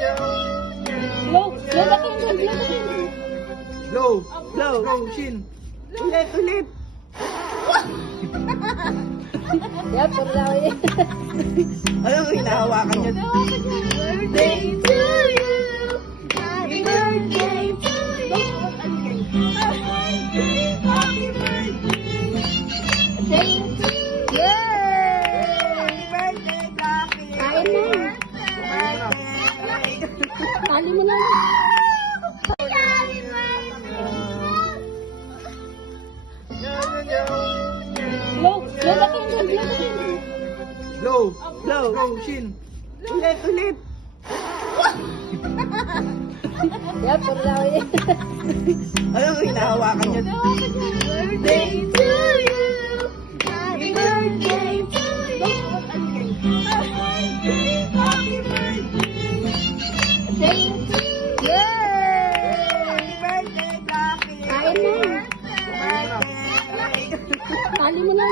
Blow the candle, blow the candle. Blow. Blow. Shin. Ulit. Yan, puro lang yun. Ano mo hinahawakan niya? Birthday to you. Happy birthday to you. Happy birthday. Thank you. Yay! Birthday, Blackie! Kain na. Tali mo na. Blow the candle, blow the candle. Blow. Blow. Shin. Ulit. Yan, puro lang yun. Ano mo hinahawakan niya? Birthday to you. Happy birthday to you. Happy birthday. Thank you. Yay! Birthday, Blackie! Kain na. Birthday! Tali mo na.